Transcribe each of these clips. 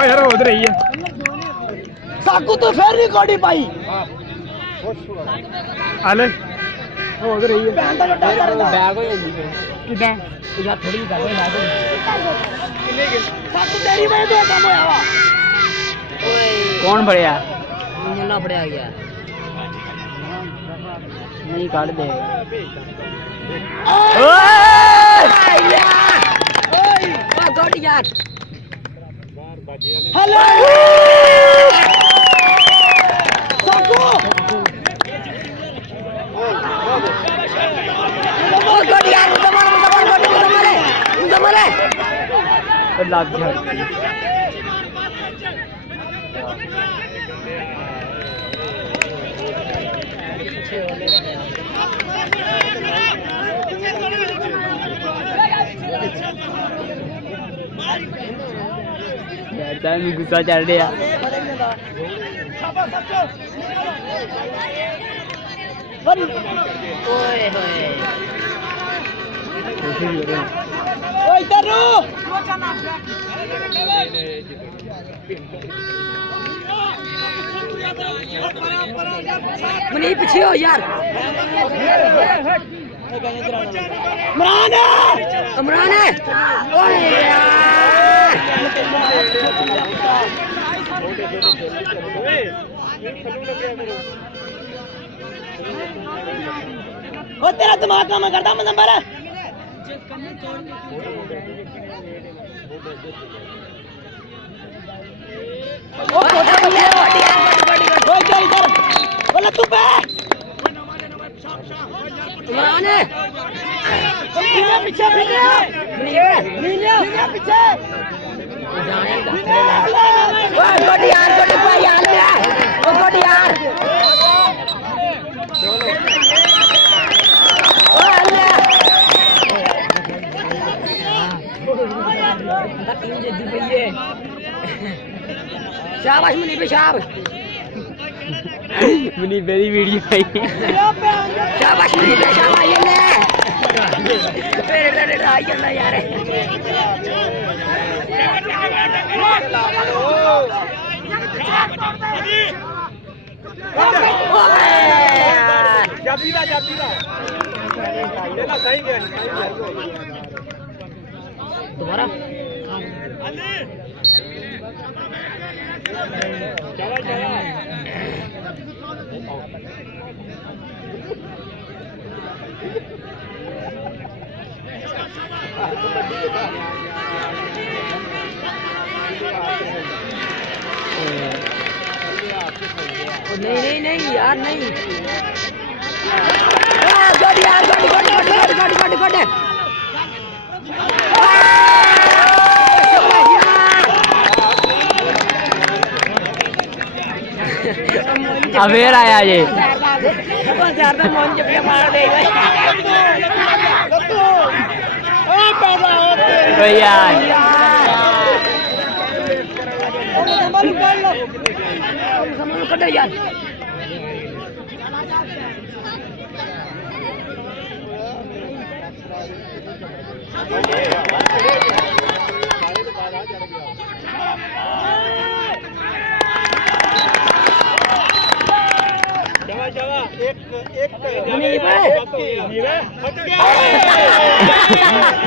यार उधर ही है साकू तो फिर नहीं कोडी पाई आले वो उधर ही है बैग हो किदा यार थोड़ी गल है साकू तेरी वजह से काम होया वा कौन बढ़िया मुन्ना पड़या गया नहीं काट दे गुड यार हेलो साकू ओ गुड यार मुझे मारे लग गया यार में गुस्सा चल रहा मनी पीछे हो यार इमरान इमरान है ओए यार ओ तेरा दिमाग काम करता मुजम्मल ओ छोटा बंदा ओए चल इधर बोला तू पे इमरान है पीछे पीछे पीछे गुड यार गुड भाई यार ओ गुड यार ओ अल्लाह टीम जीती पई है शाबाश मुनी पे शाबाश मुनी मेरी वीडियो आई शाबाश मुनी पे शाबाश ये ले मेरे आ जाना यार दोबारा नहीं नहीं नहीं यार नहीं गाड़ी यार गाड़ी गाड़ी गाड़ी गाड़ी गाड़ी गाड़ी अबेर आया ये यार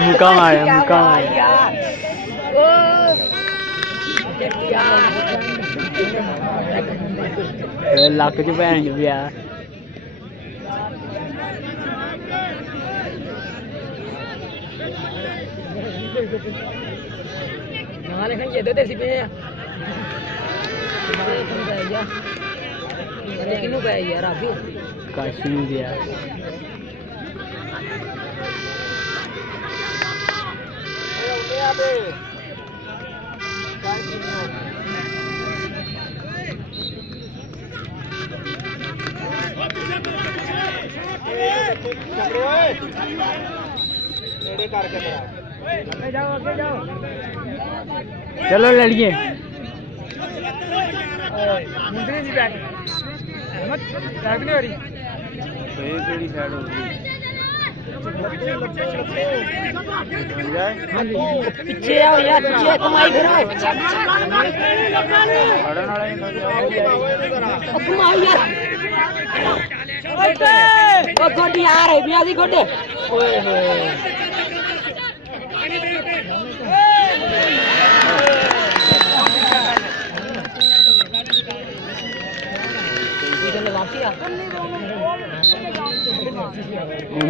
मुका मारे लक च भैन च पिया ये दे देसी पे किनू गए यार अभी काशी नहीं दिया चलो लड़िए तो ये साइड होगी पीछे आओ यार, पीछे कमाई करो। कमाओ यार। ओ गोडी आ रही बिया दी गोडे। ओए होए।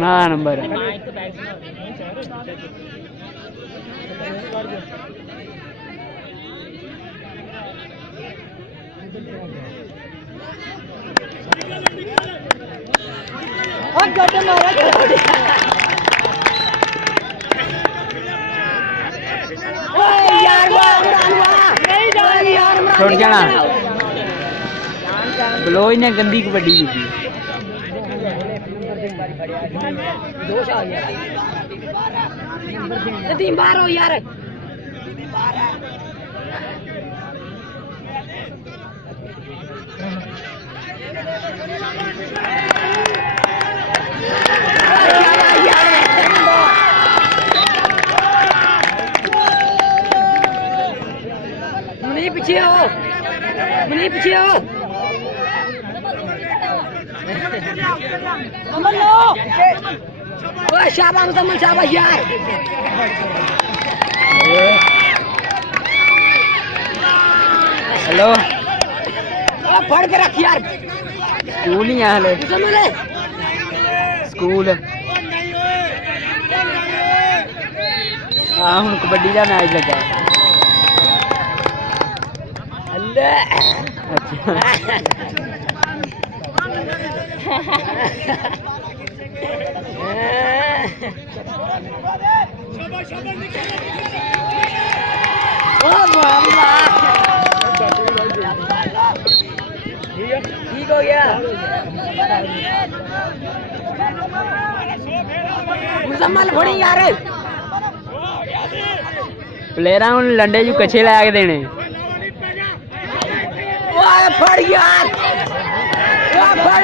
ना नंबर छोड़ जाना बलोच ने गंदी कबड्डी की तीन बार हो यार मुनी पीछे हो मुनी पीछे हो अमन लो ओए शाबाश मुसलमान शाबाश यार हेलो फड़ के रख यार स्कूल ही है हले मुसलमान स्कूल हाँ हुण कबड्डी का मैच लगा अल्लाह अच्छा ओ मामा ठीक हो गया मुसलमान फड़ी यार प्लेयर लंडे चू कच्छे लै के देने ओए फड़ यार फड़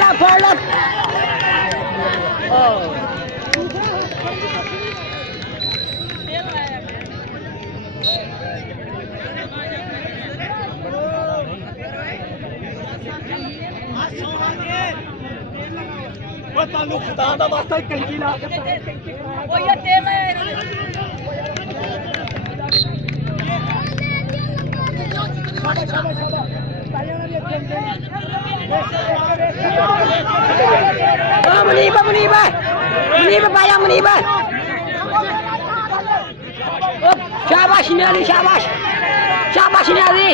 तालु खुदा दा वास्ता कंजी ला के ओ ये टेम है मुनीबा पाया मुनीबा शाबाश नियाली शाबाश नियाली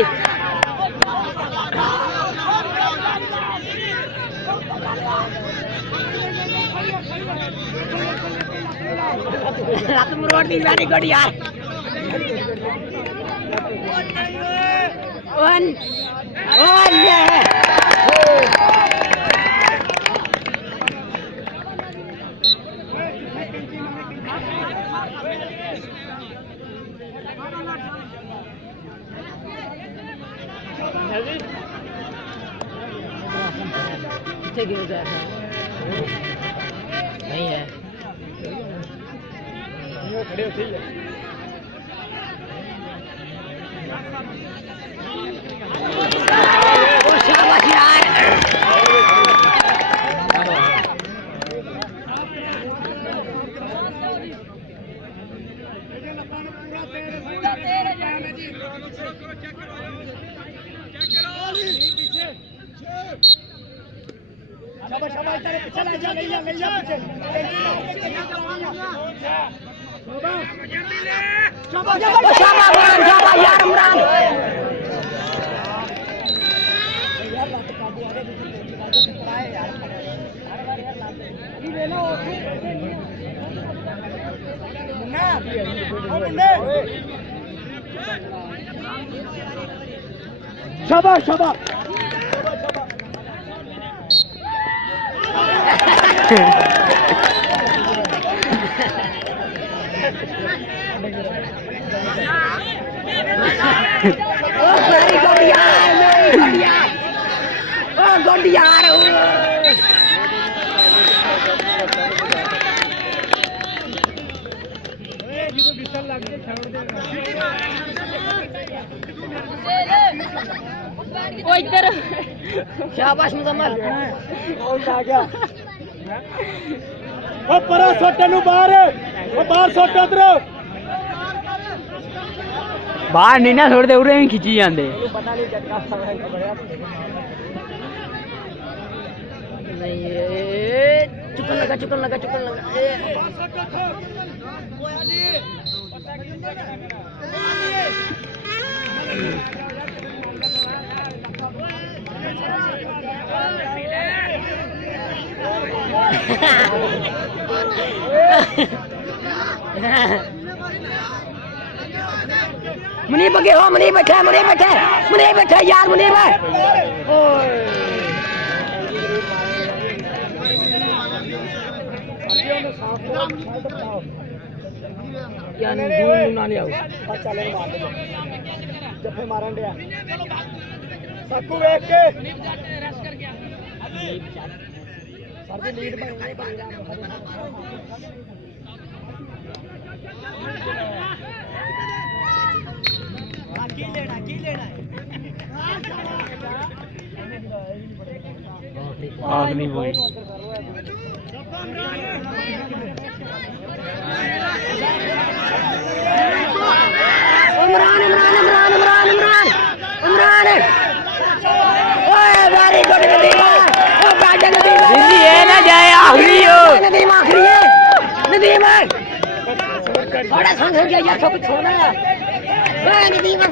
तुम रोड दी वेरी गुड यार वन ये नहीं है खड़े होते ही शाबाश यार शाबाश शाबाश ओ इधर शाबाश मुजम्मल ਉਹ ਆ ਗਿਆ ਉਹ ਪਰਾਂ ਸੋਟੇ ਨੂੰ ਬਾਹਰ ਉਹ ਬਾਹਰ ਸੋਟੇ ਉਧਰ ਬਾਹਰ ਨਹੀਂ ਨਾ ਛੋੜਦੇ ਉਰੇ ਵੀ ਖਿੱਚੀ ਜਾਂਦੇ ਪਤਾ ਨਹੀਂ ਚੱਕਾ ਬੜਿਆ नहीं ये चुकन लगा मुनीब बगे हो मुनीब बैठा यार मुनीब क्या ना ले आओ ਚੱਲੇ ਮਾਰ ਦੇ ਜੱਫੇ ਮਾਰਨ ਡਿਆ ਸਾਕੂ ਵੇਖ ਕੇ ਸਰ ਦੀ ਲੀਡ ਬਣ ਕੀ ਲੈਣਾ ਆਗ ਨਹੀਂ ਹੋਈ इमरान ओए वेरी गुड नदीमा ओ बैठ नदीमा दिल्ली ये ना जाए आखिरी हो नदीमा आखिरी है नदीमा थोड़ा सुन गया यार सब छोड़ना है ओए नदीमा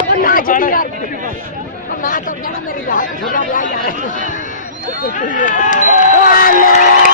ओ ना चली यार ओ ना तो जाना मेरी रात छोड़ा यार ओ अल्लाह